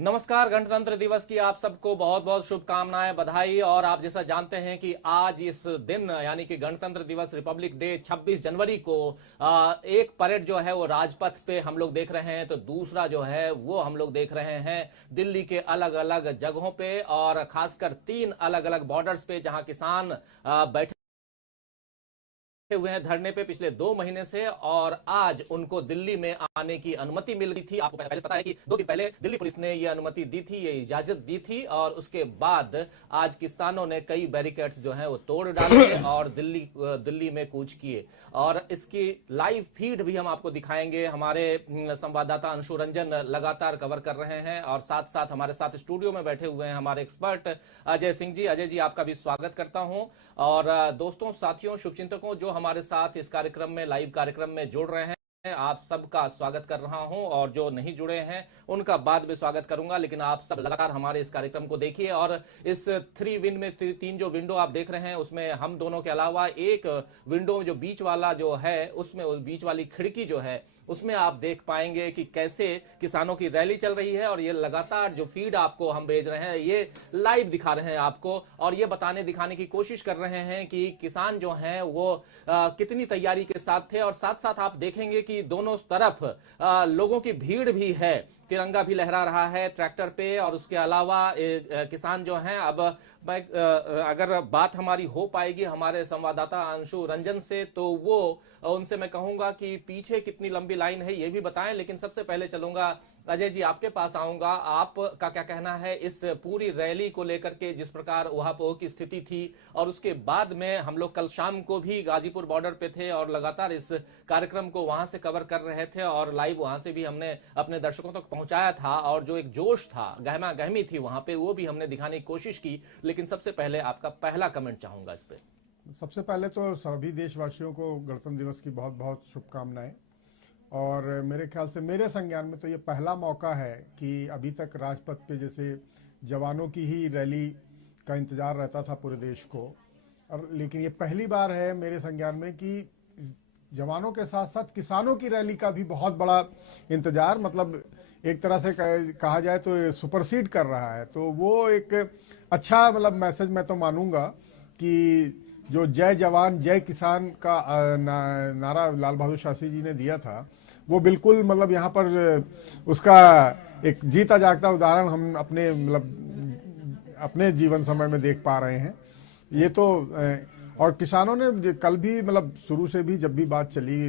नमस्कार। गणतंत्र दिवस की आप सबको बहुत बहुत शुभकामनाएं, बधाई। और आप जैसा जानते हैं कि आज इस दिन यानी कि गणतंत्र दिवस रिपब्लिक डे 26 जनवरी को एक परेड जो है वो राजपथ पे हम लोग देख रहे हैं, तो दूसरा जो है वो हम लोग देख रहे हैं दिल्ली के अलग अलग जगहों पे और खासकर 3 अलग अलग बॉर्डर्स पे जहां किसान बैठे हुए हैं धरने पे पिछले 2 महीने से। और आज उनको दिल्ली में आने की अनुमति मिल रही थी। आपको पहले पता है कि 2 दिन पहले दिल्ली पुलिस ने यह अनुमति दी थी, ये इजाजत दी थी, और उसके बाद आज किसानों ने कई बैरिकेड्स जो हैं वो तोड़ डाले और दिल्ली में कूच किए। और इसकी लाइव फीड भी हम आपको दिखाएंगे। हमारे संवाददाता अंशु रंजन लगातार कवर कर रहे हैं और साथ साथ हमारे साथ स्टूडियो में बैठे हुए हैं हमारे एक्सपर्ट अजय सिंह जी। अजय जी, आपका भी स्वागत करता हूं। और दोस्तों, साथियों, शुभचिंतकों जो हमारे साथ इस कार्यक्रम में, लाइव कार्यक्रम में जुड़ रहे हैं, आप सबका स्वागत कर रहा हूं। और जो नहीं जुड़े हैं उनका बाद में स्वागत करूंगा। लेकिन आप सब लगातार हमारे इस कार्यक्रम को देखिए। और इस 3 विन में 3 जो विंडो आप देख रहे हैं उसमें हम दोनों के अलावा एक विंडो जो बीच वाला जो है उसमें, उस बीच वाली खिड़की जो है उसमें आप देख पाएंगे कि कैसे किसानों की रैली चल रही है। और ये लगातार जो फीड आपको हम भेज रहे हैं ये लाइव दिखा रहे हैं आपको, और ये दिखाने की कोशिश कर रहे हैं कि किसान जो हैं वो कितनी तैयारी के साथ थे। और साथ साथ आप देखेंगे कि दोनों तरफ लोगों की भीड़ भी है, तिरंगा भी लहरा रहा है ट्रैक्टर पे। और उसके अलावा किसान जो हैं, अब अगर बात हमारी हो पाएगी हमारे संवाददाता अंशु रंजन से, तो वो उनसे मैं कहूंगा कि पीछे कितनी लंबी लाइन है ये भी बताएं। लेकिन सबसे पहले चलूंगा अजय जी, आपके पास आऊंगा। आपका क्या कहना है इस पूरी रैली को लेकर के, जिस प्रकार वहां की स्थिति थी? और उसके बाद में हम लोग कल शाम को भी गाजीपुर बॉर्डर पे थे और लगातार इस कार्यक्रम को वहां से कवर कर रहे थे और लाइव वहां से भी हमने अपने दर्शकों तक पहुंचाया था। और जो एक जोश था, गहमा गहमी थी वहां पे, वो भी हमने दिखाने की कोशिश की। लेकिन सबसे पहले आपका पहला कमेंट चाहूंगा इस पे। सबसे पहले तो सभी देशवासियों को गणतंत्र दिवस की बहुत बहुत शुभकामनाएं। और मेरे ख्याल से, मेरे संज्ञान में तो ये पहला मौका है कि अभी तक राजपथ पे जैसे जवानों की ही रैली का इंतजार रहता था पूरे देश को, और लेकिन ये पहली बार है मेरे संज्ञान में कि जवानों के साथ साथ किसानों की रैली का भी बहुत बड़ा इंतजार, मतलब एक तरह से कहा जाए तो सुपरसीड कर रहा है। तो वो एक अच्छा मतलब मैसेज मैं तो मानूंगा कि जो जय जवान जय किसान का नारा लाल बहादुर शास्त्री जी ने दिया था, वो बिल्कुल मतलब यहाँ पर उसका एक जीता जागता उदाहरण हम अपने मतलब अपने जीवन समय में देख पा रहे हैं। ये तो और किसानों ने कल भी मतलब शुरू से भी जब भी बात चली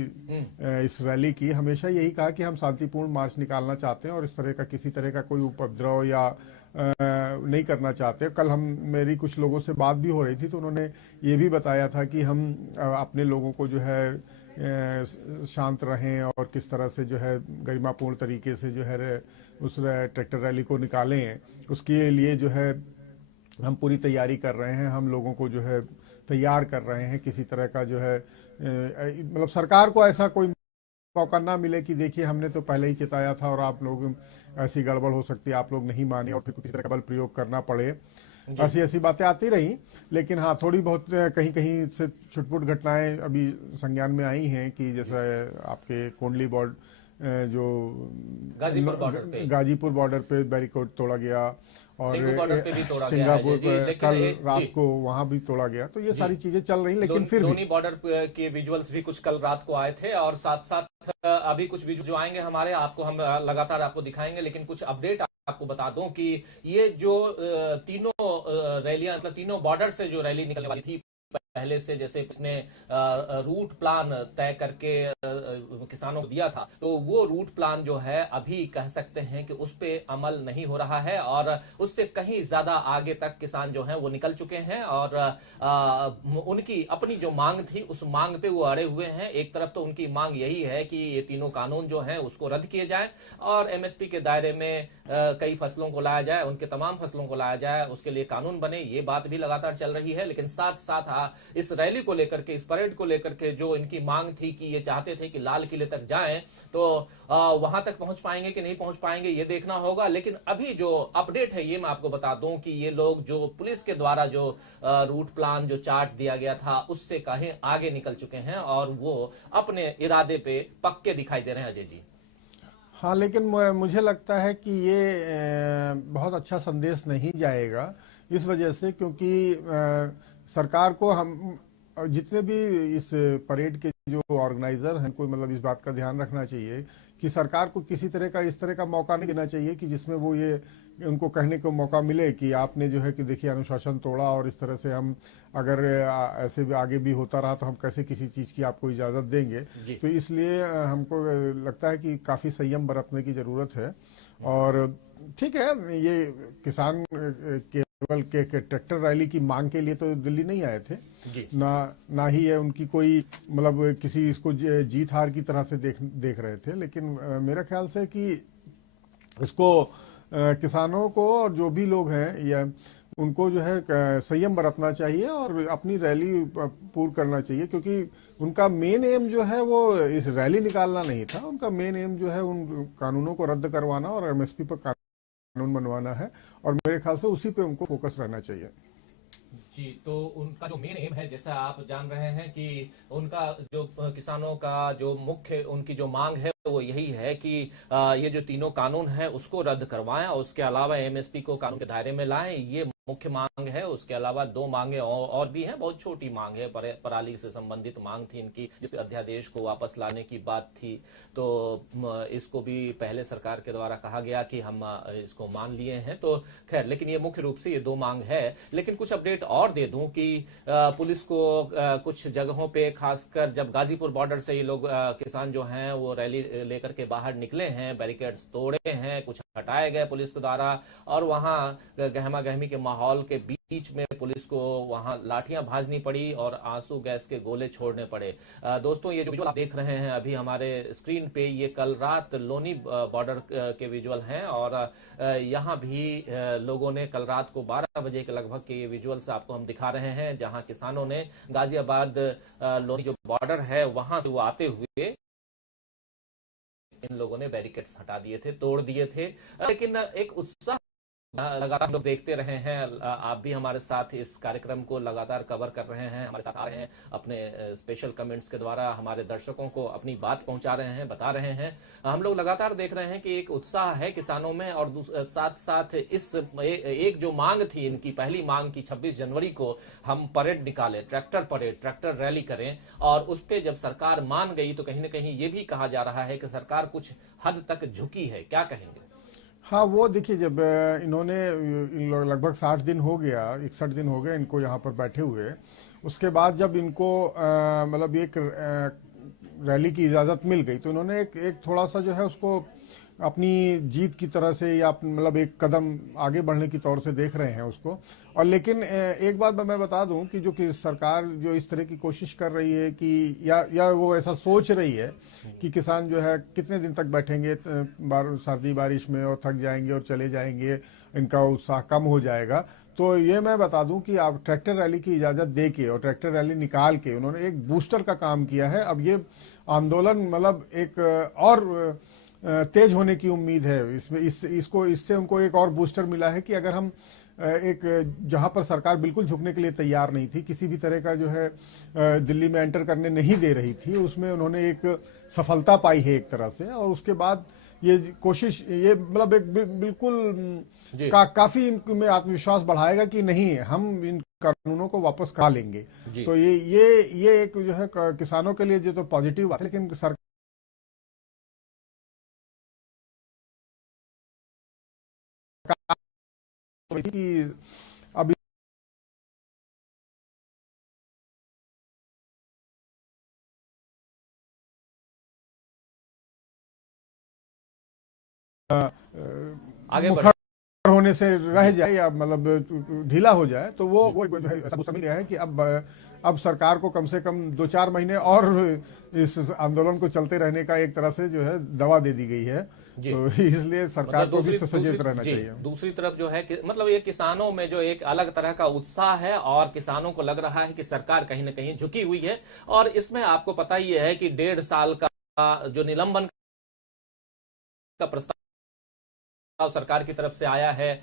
इस रैली की, हमेशा यही कहा कि हम शांतिपूर्ण मार्च निकालना चाहते हैं और इस तरह का किसी तरह का कोई उपद्रव या नहीं करना चाहते। कल मेरी कुछ लोगों से बात भी हो रही थी तो उन्होंने ये भी बताया था कि हम अपने लोगों को जो है शांत रहें और किस तरह से जो है गरिमापूर्ण तरीके से जो है उस ट्रैक्टर रैली को निकालें, उसके लिए जो है हम पूरी तैयारी कर रहे हैं। हम लोगों को जो है तैयार कर रहे हैं, किसी तरह का जो है मतलब सरकार को ऐसा कोई मौका ना मिले कि देखिए हमने तो पहले ही चेताया था और आप लोग ऐसी गड़बड़ हो सकती है, आप लोग नहीं माने और फिर किसी तरह का बल प्रयोग करना पड़े। ऐसी ऐसी बातें आती रही। लेकिन हाँ, थोड़ी बहुत कहीं कहीं से छुटपुट घटनाएं अभी संज्ञान में आई हैं कि जैसे आपके कोंडली जो गाजीपुर बॉर्डर पे बैरिकेड तोड़ा गया और सिंगापुर कल रात को वहां भी तोड़ा गया। तो ये सारी चीजें चल रही, लेकिन फिर दोनों बॉर्डर के विजुअल्स भी कुछ कल रात को आए थे और साथ साथ अभी कुछ विजुअल्स जो आएंगे हमारे, आपको हम लगातार आपको दिखाएंगे। लेकिन कुछ अपडेट आपको बता दूं कि ये जो तीनों रैलियां, मतलब तीनों बॉर्डर से जो रैली निकलने वाली थी पहले से, जैसे उसने रूट प्लान तय करके किसानों को दिया था, तो वो रूट प्लान जो है अभी कह सकते हैं कि उस पे अमल नहीं हो रहा है और उससे कहीं ज्यादा आगे तक किसान जो हैं वो निकल चुके हैं। और उनकी अपनी जो मांग थी उस मांग पे वो अड़े हुए हैं। एक तरफ तो उनकी मांग यही है कि ये तीनों कानून जो हैं उसको रद्द किए जाए और एमएसपी के दायरे में कई फसलों को लाया जाए, उनके तमाम फसलों को लाया जाए, उसके लिए कानून बने। ये बात भी लगातार चल रही है। लेकिन साथ साथ इस रैली को लेकर के, इस परेड को लेकर के जो इनकी मांग थी कि ये चाहते थे कि लाल किले तक जाएं, तो वहां तक पहुंच पाएंगे कि नहीं पहुंच पाएंगे ये देखना होगा। लेकिन अभी जो अपडेट है ये मैं आपको बता दूं कि ये लोग जो पुलिस के द्वारा जो रूट प्लान जो चार्ट दिया गया था उससे कहीं आगे निकल चुके हैं और वो अपने इरादे पे पक्के दिखाई दे रहे हैं। अजय जी, हाँ, लेकिन मुझे लगता है कि ये बहुत अच्छा संदेश नहीं जाएगा इस वजह से, क्योंकि सरकार को हम जितने भी इस परेड के जो ऑर्गेनाइजर हैं, कोई मतलब इस बात का ध्यान रखना चाहिए कि सरकार को किसी तरह का इस तरह का मौका नहीं देना चाहिए कि जिसमें वो ये उनको कहने को मौका मिले कि आपने जो है कि देखिए अनुशासन तोड़ा और इस तरह से हम अगर ऐसे भी आगे भी होता रहा तो हम कैसे किसी चीज़ की आपको इजाज़त देंगे। तो इसलिए हमको लगता है कि काफ़ी संयम बरतने की ज़रूरत है। और ठीक है, ये किसान केवल के ट्रैक्टर रैली की मांग के लिए तो दिल्ली नहीं आए थे जी। ना ही है उनकी कोई मतलब किसी इसको जीत हार की तरह से देख रहे थे। लेकिन मेरा ख्याल से कि इसको किसानों को और जो भी लोग हैं या उनको जो है संयम बरतना चाहिए और अपनी रैली पूर्ण करना चाहिए, क्योंकि उनका मेन एम जो है वो इस रैली निकालना नहीं था। उनका मेन एम जो है उन कानूनों को रद्द करवाना और एमएसपी पर कानून बनवाना है, और मेरे ख्याल से उसी पे उनको फोकस रहना चाहिए। जी, तो उनका जो मेन एम है, जैसा आप जान रहे हैं कि उनका जो किसानों का जो मुख्य उनकी जो मांग है वो यही है कि ये जो तीनों कानून है उसको रद्द करवाएं और उसके अलावा एमएसपी को कानून के दायरे में लाएं। ये मुख्य मांग है। उसके अलावा दो मांगे और भी हैं, बहुत छोटी मांग है, पराली से संबंधित मांग थी इनकी, जिस अध्यादेश को वापस लाने की बात थी। तो इसको भी पहले सरकार के द्वारा कहा गया कि हम इसको मान लिए हैं। तो खैर, लेकिन ये मुख्य रूप से ये दो मांग है। लेकिन कुछ अपडेट और दे दूं कि पुलिस को कुछ जगहों पे, खासकर जब गाजीपुर बॉर्डर से ये लोग किसान जो हैं वो रैली लेकर के बाहर निकले हैं, बैरिकेड्स तोड़े हैं, कुछ हटाए गए पुलिस के द्वारा, और वहां गहमा गहमी के माहौल के बीच में पुलिस को वहां लाठियां भाजनी पड़ी और आंसू गैस के गोले छोड़ने पड़े। दोस्तों, ये जो विजुअल आप देख रहे हैं अभी हमारे स्क्रीन पे, ये कल रात लोनी बॉर्डर के विजुअल हैं, और यहां भी लोगों ने कल रात को 12 बजे के लगभग के ये विजुअल्स आपको हम दिखा रहे हैं, जहां किसानों ने गाजियाबाद लोनी जो बॉर्डर है वहां से वो आते हुए इन लोगों ने बैरिकेड्स हटा दिए थे, तोड़ दिए थे। लेकिन एक उत्साह लगातार हम लोग देखते रहे हैं। आप भी हमारे साथ इस कार्यक्रम को लगातार कवर कर रहे हैं, हमारे साथ आ रहे हैं, अपने स्पेशल कमेंट्स के द्वारा हमारे दर्शकों को अपनी बात पहुंचा रहे हैं, बता रहे हैं। हम लोग लगातार देख रहे हैं कि एक उत्साह है किसानों में, और साथ साथ इस एक जो मांग थी इनकी, पहली मांग की 26 जनवरी को हम परेड निकालें, ट्रैक्टर परेड, ट्रैक्टर रैली करें, और उस पर जब सरकार मान गई तो कहीं ना कहीं ये भी कहा जा रहा है कि सरकार कुछ हद तक झुकी है। क्या कहेंगे? हाँ, वो देखिए, जब इन्होंने लगभग 60 दिन हो गया, 61 दिन हो गए इनको यहाँ पर बैठे हुए, उसके बाद जब इनको मतलब एक रैली की इजाज़त मिल गई तो इन्होंने एक थोड़ा सा जो है उसको अपनी जीत की तरह से, या मतलब एक कदम आगे बढ़ने की तौर से देख रहे हैं उसको। और लेकिन एक बात मैं बता दूं कि जो कि सरकार जो इस तरह की कोशिश कर रही है कि या वो ऐसा सोच रही है कि किसान जो है कितने दिन तक बैठेंगे सर्दी बारिश में और थक जाएंगे और चले जाएंगे, इनका उत्साह कम हो जाएगा। तो ये मैं बता दूं कि आप ट्रैक्टर रैली की इजाज़त दे के और ट्रैक्टर रैली निकाल के उन्होंने एक बूस्टर का काम किया है। अब ये आंदोलन मतलब एक और तेज होने की उम्मीद है इसमें। इससे उनको एक और बूस्टर मिला है कि अगर हम एक जहां पर सरकार बिल्कुल झुकने के लिए तैयार नहीं थी, किसी भी तरह का जो है दिल्ली में एंटर करने नहीं दे रही थी, उसमें उन्होंने एक सफलता पाई है एक तरह से। और उसके बाद ये कोशिश, ये मतलब एक बिल्कुल काफी इनमें आत्मविश्वास बढ़ाएगा कि नहीं, हम इन कानूनों को वापस करा लेंगे। तो ये एक जो है किसानों के लिए जो तो पॉजिटिव बात है। लेकिन सरकार कि अब आगे मुखर होने से रह जाए या मतलब ढीला हो जाए, तो वो ऐसा समझ लिया है कि अब सरकार को कम से कम 2-4 महीने और इस आंदोलन को चलते रहने का एक तरह से जो है दवा दे दी गई है। तो इसलिए सरकार को भी सचेत रहना चाहिए। दूसरी तरफ जो है मतलब ये किसानों में जो एक अलग तरह का उत्साह है, और किसानों को लग रहा है कि सरकार कहीं ना कहीं झुकी हुई है। और इसमें आपको पता ही है कि 1.5 साल का जो निलंबन का प्रस्ताव सरकार की तरफ से आया है,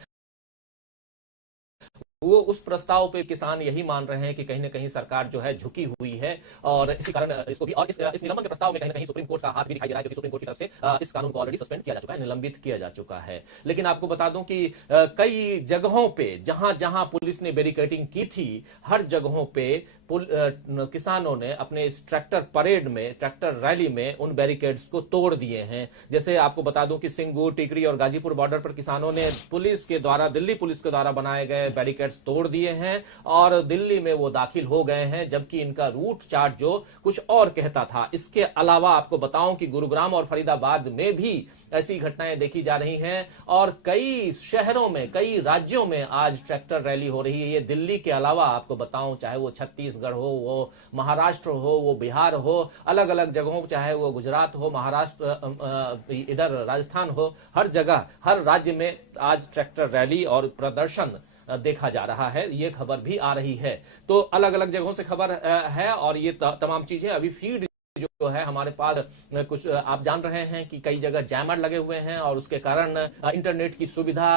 वो उस प्रस्ताव पे किसान यही मान रहे हैं कि कहीं ना कहीं सरकार जो है झुकी हुई है और इसी कारण इसको भी, और इस निलंबन के प्रस्ताव में कहीं ना कहीं सुप्रीम कोर्ट का हाथ भी दिखाई दे रहा है, क्योंकि सुप्रीम कोर्ट की तरफ से इस कानून को ऑलरेडी सस्पेंड किया जा चुका है, निलंबित किया जा चुका है। लेकिन आपको बता दूं कि कई जगहों पे जहां जहां पुलिस ने बैरिकेडिंग की थी, हर जगहों पे किसानों ने अपने इस ट्रैक्टर परेड में, ट्रैक्टर रैली में उन बैरिकेड्स को तोड़ दिए हैं। जैसे आपको बता दूं कि सिंगूर, टिकरी और गाजीपुर बॉर्डर पर किसानों ने पुलिस के द्वारा, दिल्ली पुलिस के द्वारा बनाए गए बैरिकेड्स तोड़ दिए हैं और दिल्ली में वो दाखिल हो गए हैं, जबकि इनका रूट चार्ट जो कुछ और कहता था। इसके अलावा आपको बताऊं कि गुरुग्राम और फरीदाबाद में भी ऐसी घटनाएं देखी जा रही हैं और कई शहरों में, कई राज्यों में आज ट्रैक्टर रैली हो रही है। ये दिल्ली के अलावा आपको बताऊं, चाहे वो छत्तीसगढ़ हो, वो महाराष्ट्र हो, वो बिहार हो, अलग अलग जगहों, चाहे वो गुजरात हो, महाराष्ट्र, इधर राजस्थान हो, हर जगह, हर राज्य में आज ट्रैक्टर रैली और प्रदर्शन देखा जा रहा है। ये खबर भी आ रही है। तो अलग अलग जगहों से खबर है और ये तमाम चीजें अभी फीड जो है हमारे पास, कुछ आप जान रहे हैं कि कई जगह जैमर लगे हुए हैं और उसके कारण इंटरनेट की सुविधा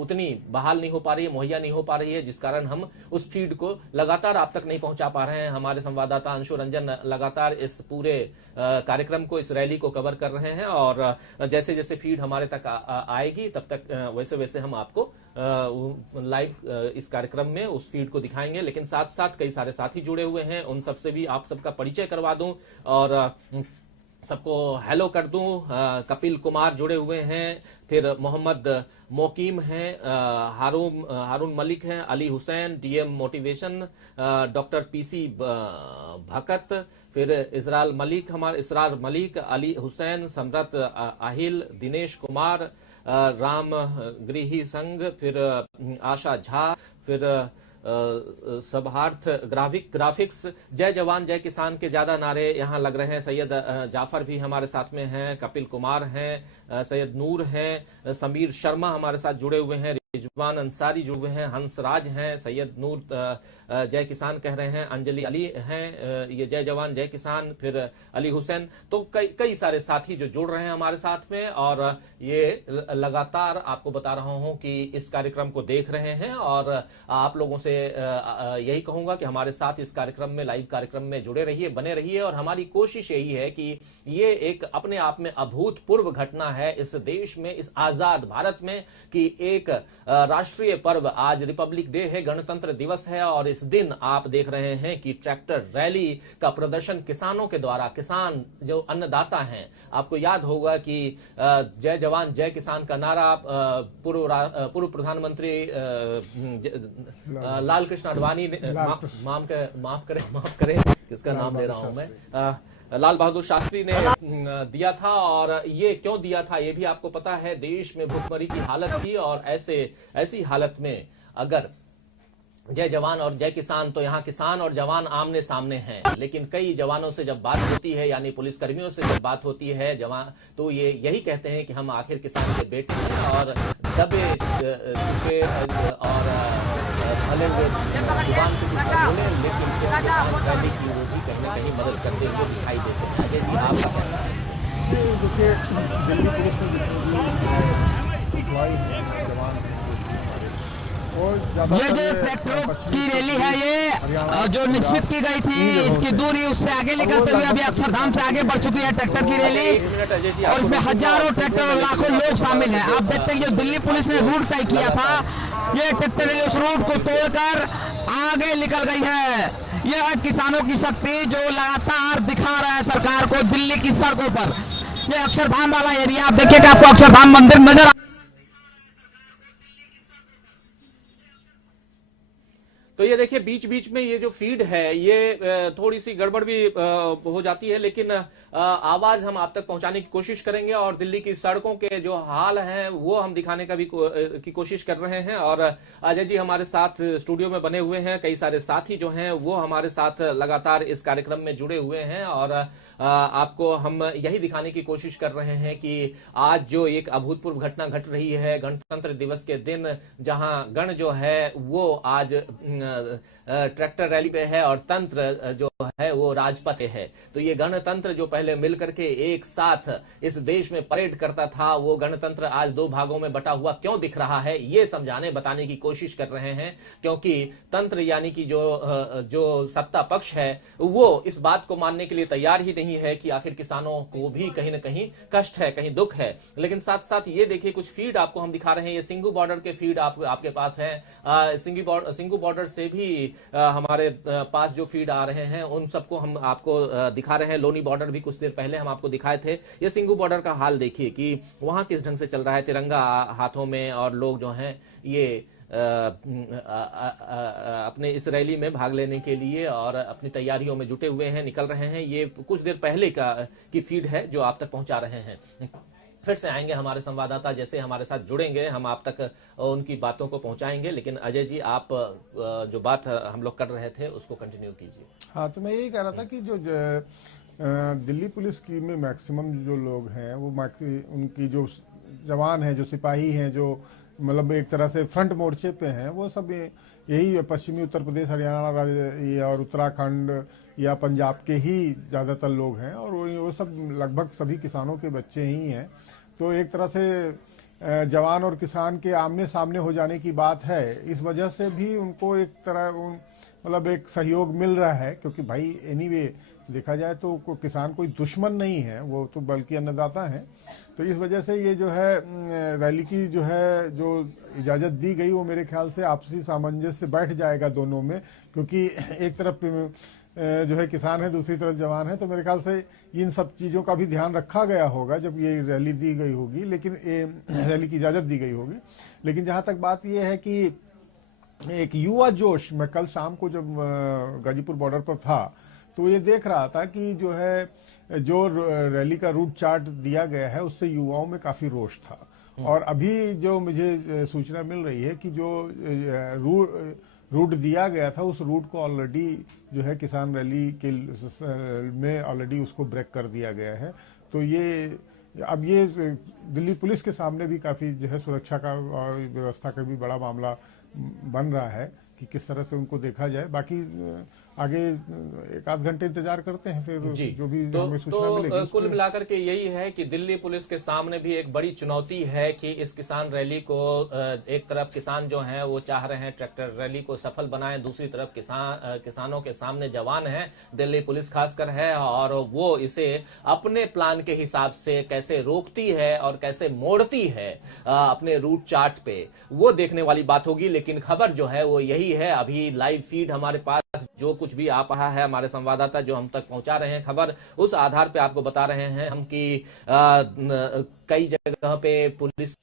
उतनी बहाल नहीं हो पा रही है, मुहैया नहीं हो पा रही है, जिस कारण हम उस फीड को लगातार आप तक नहीं पहुंचा पा रहे हैं। हमारे संवाददाता अंशु रंजन लगातार इस पूरे कार्यक्रम को, इस रैली को कवर कर रहे हैं और जैसे जैसे फीड हमारे तक आएगी तब तक वैसे वैसे हम आपको लाइव इस कार्यक्रम में उस फीड को दिखाएंगे। लेकिन साथ साथ कई सारे साथी जुड़े हुए हैं, उन सबसे भी आप सबका परिचय करवा दूं और सबको हेलो कर दूं। कपिल कुमार जुड़े हुए हैं, फिर मोहम्मद मोकीम हैं, हारून मलिक हैं, Ali Hussain, DM motivation, doctor PC Bhakat, फिर इसरार मलिक, अली हुसैन, समरत आहिल, दिनेश कुमार, राम गृही संघ, फिर आशा झा, फिर सभार्थ ग्राफिक्स, जय जवान जय किसान के ज्यादा नारे यहाँ लग रहे हैं। सैयद जाफर भी हमारे साथ में हैं, कपिल कुमार हैं, सैयद नूर हैं, समीर शर्मा हमारे साथ जुड़े हुए हैं, रिजवान अंसारी जुड़े हुए हैं, हंसराज हैं, सैयद नूर जय किसान कह रहे हैं, अंजलि अली हैं, ये जय जवान जय किसान, फिर अली हुसैन। तो कई सारे साथी जो जुड़ रहे हैं हमारे साथ में और ये लगातार आपको बता रहा हूं कि इस कार्यक्रम को देख रहे हैं और आप लोगों से यही कहूंगा कि हमारे साथ इस कार्यक्रम में, लाइव कार्यक्रम में जुड़े रहिए, बने रहिए। और हमारी कोशिश यही है कि ये एक अपने आप में अभूतपूर्व घटना है इस देश में, इस आजाद भारत में, कि एक राष्ट्रीय पर्व, आज रिपब्लिक डे है, गणतंत्र दिवस है और इस दिन आप देख रहे हैं कि ट्रैक्टर रैली का प्रदर्शन किसानों के द्वारा, किसान जो अन्नदाता हैं, आपको याद होगा कि जय जवान जय किसान का नारा पूर्व प्रधानमंत्री लाल कृष्ण आडवाणी ने, माफ करें किसका नाम ले रहा हूं मैं, लाल बहादुर शास्त्री ने दिया था। और ये क्यों दिया था ये भी आपको पता है। देश में भुखमरी की हालत थी और ऐसी हालत में अगर जय जवान और जय किसान, तो यहाँ किसान और जवान आमने सामने हैं, लेकिन कई जवानों से जब बात होती है, यानी पुलिसकर्मियों से जब बात होती है जवान, तो ये यही कहते हैं कि हम आखिर किसान के बेटे हैं और दबे और भले जुबान से बोले, लेकिन रैली की वो भी कहीं ना कहीं मदद करते हुए दिखाई देते हैं। अजय जी, आपका कहना है? देखिए, दिल्ली पुलिस ने ये जो ट्रैक्टरों की रैली है, ये जो निश्चित की गई थी, इसकी दूरी उससे आगे निकलते हुए अभी अक्षरधाम से आगे बढ़ चुकी है ट्रैक्टर की रैली और इसमें हजारों ट्रैक्टर और लाखों लोग शामिल हैं। आप देखते हैं जो दिल्ली पुलिस ने रूट तय किया था, ये ट्रैक्टर रैली उस रूट को तोड़कर आगे निकल गई है। यह है किसानों की शक्ति जो लगातार दिखा रहा है सरकार को दिल्ली की सड़कों पर। ये अक्षरधाम वाला एरिया आप देखिएगा, आपको अक्षरधाम मंदिर नजर। तो ये देखिए, बीच बीच में ये जो फीड है ये थोड़ी सी गड़बड़ भी हो जाती है, लेकिन आवाज हम आप तक पहुंचाने की कोशिश करेंगे और दिल्ली की सड़कों के जो हाल हैं वो हम दिखाने का भी की कोशिश कर रहे हैं। और अजय जी हमारे साथ स्टूडियो में बने हुए हैं, कई सारे साथी जो हैं वो हमारे साथ लगातार इस कार्यक्रम में जुड़े हुए हैं और आपको हम यही दिखाने की कोशिश कर रहे हैं कि आज जो एक अभूतपूर्व घटना घट रही है गणतंत्र दिवस के दिन, जहां गण जो है वो आज ट्रैक्टर रैली पे है और तंत्र जो है वो राजपथ है। तो ये गणतंत्र जो पहले मिलकर के एक साथ इस देश में परेड करता था, वो गणतंत्र आज दो भागों में बटा हुआ क्यों दिख रहा है, ये समझाने बताने की कोशिश कर रहे हैं। क्योंकि तंत्र यानी कि जो सत्ता पक्ष है वो इस बात को मानने के लिए तैयार ही नहीं है कि आखिर किसानों को भी कहीं ना कहीं कष्ट है, कहीं दुख है। लेकिन साथ साथ ये देखिए कुछ फीड आपको हम दिखा रहे हैं, ये सिंगू बॉर्डर के फीड आपके पास है। सिंगू बॉर्डर से भी हमारे पास जो फीड आ रहे हैं उन सबको हम आपको दिखा रहे हैं। लोनी बॉर्डर भी कुछ देर पहले हम आपको दिखाए थे। ये सिंगू बॉर्डर का हाल देखिए कि वहां किस ढंग से चल रहा है, तिरंगा हाथों में, और लोग जो हैं ये अपने इस रैली में भाग लेने के लिए और अपनी तैयारियों में जुटे हुए हैं, निकल रहे हैं। ये कुछ देर पहले की फीड है जो आप तक पहुंचा रहे हैं। फिर से आएंगे हमारे संवाददाता, जैसे हमारे साथ जुड़ेंगे हम आप तक उनकी बातों को पहुंचाएंगे। लेकिन अजय जी, आप जो बात हम लोग कर रहे थे उसको कंटिन्यू कीजिए। हाँ, तो मैं यही कह रहा था कि जो दिल्ली पुलिस की में मैक्सिमम जो लोग हैं वो उनकी जो जवान हैं, जो सिपाही हैं, जो मतलब एक तरह से फ्रंट मोर्चे पे हैं, वो सब यही पश्चिमी उत्तर प्रदेश, हरियाणा और उत्तराखंड या पंजाब के ही ज़्यादातर लोग हैं, और वो सब लगभग सभी किसानों के बच्चे ही हैं। तो एक तरह से जवान और किसान के आमने सामने हो जाने की बात है। इस वजह से भी उनको एक तरह मतलब एक सहयोग मिल रहा है, क्योंकि भाई एनीवे देखा जाए तो किसान कोई दुश्मन नहीं है, वो तो बल्कि अन्नदाता हैं। तो इस वजह से ये जो है रैली की जो इजाज़त दी गई वो मेरे ख्याल से आपसी सामंजस्य बैठ जाएगा दोनों में, क्योंकि एक तरफ जो है किसान है, दूसरी तरफ जवान है। तो मेरे ख्याल से इन सब चीज़ों का भी ध्यान रखा गया होगा जब ये रैली दी गई होगी, लेकिन रैली की इजाज़त दी गई होगी। लेकिन जहाँ तक बात ये है कि एक युवा जोश, मैं कल शाम को जब गाजीपुर बॉर्डर पर था तो ये देख रहा था कि जो रैली का रूट चार्ट दिया गया है उससे युवाओं में काफ़ी रोष था। और अभी जो मुझे सूचना मिल रही है कि जो रूट दिया गया था उस रूट को ऑलरेडी जो है किसान रैली के में ऑलरेडी उसको ब्रेक कर दिया गया है। तो अब ये दिल्ली पुलिस के सामने भी काफ़ी जो है सुरक्षा का और व्यवस्था का भी बड़ा मामला बन रहा है कि किस तरह से उनको देखा जाए। बाकी आगे एक आध घंटे इंतजार करते हैं, फिर जो भी हमें सूचना मिलेगी। कुल मिलाकर के यही है कि दिल्ली पुलिस के सामने भी एक बड़ी चुनौती है कि इस किसान रैली को, एक तरफ किसान जो हैं वो चाह रहे हैं ट्रैक्टर रैली को सफल बनाएं, दूसरी तरफ किसानों के सामने जवान हैं, दिल्ली पुलिस खासकर है, और वो इसे अपने प्लान के हिसाब से कैसे रोकती है और कैसे मोड़ती है अपने रूट चार्ट पे, वो देखने वाली बात होगी। लेकिन खबर जो है वो यही है, अभी लाइव फीड हमारे पास जो कुछ भी आ रहा है, हमारे संवाददाता जो हम तक पहुंचा रहे हैं खबर, उस आधार पे आपको बता रहे हैं हम कि कई जगह पे पुलिस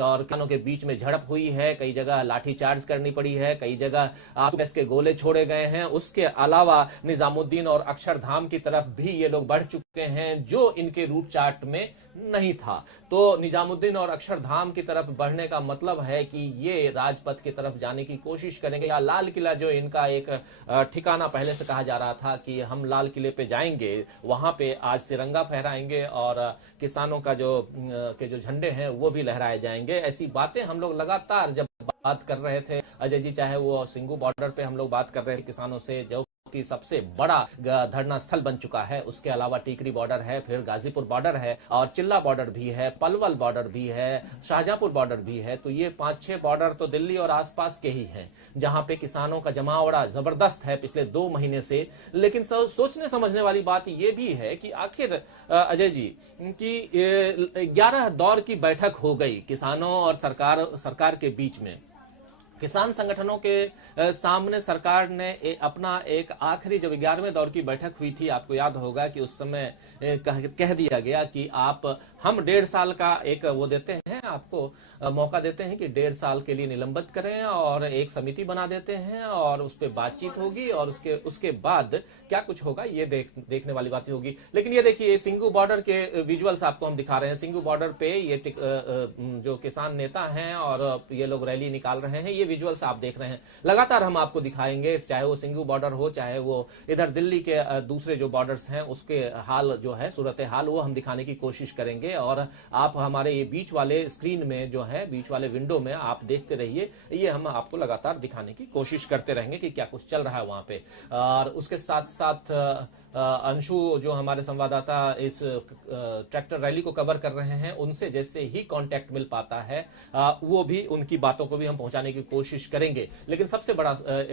और किसानों के बीच में झड़प हुई है, कई जगह लाठीचार्ज करनी पड़ी है, कई जगह आंसू गैस के गोले छोड़े गए हैं। उसके अलावा निजामुद्दीन और अक्षरधाम की तरफ भी ये लोग बढ़ चुके हैं, जो इनके रूट चार्ट में नहीं था। तो निजामुद्दीन और अक्षरधाम की तरफ बढ़ने का मतलब है कि ये राजपथ की तरफ जाने की कोशिश करेंगे, या लाल किला जो इनका एक ठिकाना पहले से कहा जा रहा था कि हम लाल किले पे जाएंगे, वहां पे आज तिरंगा फहराएंगे और किसानों का जो झंडे हैं वो भी लहराए जाएंगे। ऐसी बातें हम लोग लगातार जब बात कर रहे थे अजय जी, चाहे वो सिंगू बॉर्डर पे हम लोग बात कर रहे थे किसानों से, जो कि सबसे बड़ा धरना स्थल बन चुका है, उसके अलावा टीकरी बॉर्डर है, फिर गाजीपुर बॉर्डर है, और चिल्ला बॉर्डर भी है, पलवल बॉर्डर भी है, शाहजहांपुर बॉर्डर भी है। तो ये 5-6 बॉर्डर तो दिल्ली और आसपास के ही हैं, जहां पे किसानों का जमावड़ा जबरदस्त है पिछले 2 महीने से। लेकिन सोचने समझने वाली बात ये भी है कि आखिर अजय जी कि 11 दौर की बैठक हो गई किसानों और सरकार के बीच में। किसान संगठनों के सामने सरकार ने अपना एक आखिरी जब 11वें दौर की बैठक हुई थी, आपको याद होगा कि उस समय कह दिया गया कि हम 1.5 साल का एक वो देते हैं, आपको मौका देते हैं कि 1.5 साल के लिए निलंबित करें और एक समिति बना देते हैं और उस पर बातचीत होगी और उसके बाद क्या कुछ होगा ये देखने वाली बातें होगी। लेकिन ये देखिए सिंगू बॉर्डर के विजुअल्स आपको हम दिखा रहे हैं। सिंगू बॉर्डर पे ये जो किसान नेता हैं और ये लोग रैली निकाल रहे हैं, ये विजुअल्स आप देख रहे हैं। लगातार हम आपको दिखाएंगे, चाहे वो सिंगू बॉर्डर हो, चाहे वो इधर दिल्ली के दूसरे जो बॉर्डर्स हैं उसके हाल जो है, सूरत हाल, वो हम दिखाने की कोशिश करेंगे। और आप हमारे ये बीच वाले स्क्रीन में जो है बीच वाले विंडो में आप देखते रहिए, ये हम आपको लगातार दिखाने की कोशिश करते रहेंगे कि क्या कुछ चल रहा है वहां पे। और उसके साथ साथ अंशु जो हमारे संवाददाता इस ट्रैक्टर रैली को कवर कर रहे हैं, उनसे जैसे ही कांटेक्ट मिल पाता है वो भी उनकी बातों को भी हम पहुंचाने की कोशिश करेंगे। लेकिन सबसे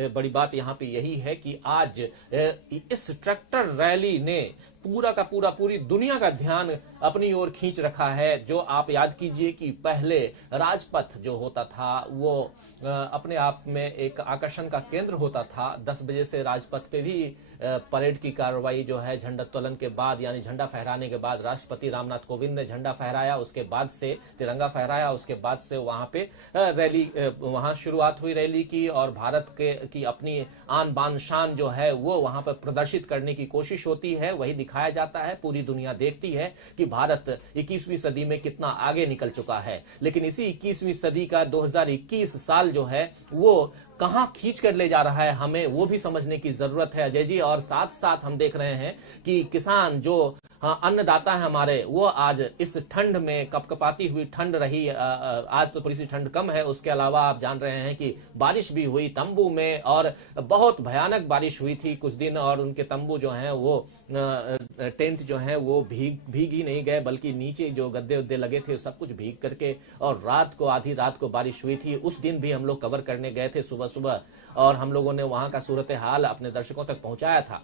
बड़ी बात यहां पे यही है कि आज इस ट्रैक्टर रैली ने पूरी दुनिया का ध्यान अपनी ओर खींच रखा है। जो आप याद कीजिए कि पहले राजपथ जो होता था वो अपने आप में एक आकर्षण का केंद्र होता था। 10 बजे से राजपथ पे भी परेड की कार्रवाई जो है झंडोत्तोलन के बाद यानी झंडा फहराने के बाद राष्ट्रपति रामनाथ कोविंद ने झंडा फहराया, उसके बाद से तिरंगा फहराया, उसके बाद से वहां पे रैली वहां शुरुआत हुई रैली की, और भारत की अपनी आन बान शान जो है वो वहां पर प्रदर्शित करने की कोशिश होती है, वही दिखाया जाता है। पूरी दुनिया देखती है कि भारत 21वीं सदी में कितना आगे निकल चुका है। लेकिन इसी 21वीं सदी का 2021 साल जो है वो कहां खींच कर ले जा रहा है, हमें वो भी समझने की जरूरत है अजय जी। और साथ साथ हम देख रहे हैं कि किसान जो अन्नदाता है हमारे, वो आज इस ठंड में, कपकपाती हुई ठंड रही, आज तो थोड़ी सी ठंड कम है, उसके अलावा आप जान रहे हैं कि बारिश भी हुई तंबू में, और बहुत भयानक बारिश हुई थी कुछ दिन, और उनके तंबू जो हैं वो टेंट जो है वो भीग ही नहीं गए, बल्कि नीचे जो गद्दे उद्दे लगे थे सब कुछ भीग करके, और रात को आधी रात को बारिश हुई थी। उस दिन भी हम लोग कवर करने गए थे सुबह सुबह, और हम लोगों ने वहां का सूरत हाल अपने दर्शकों तक पहुंचाया था।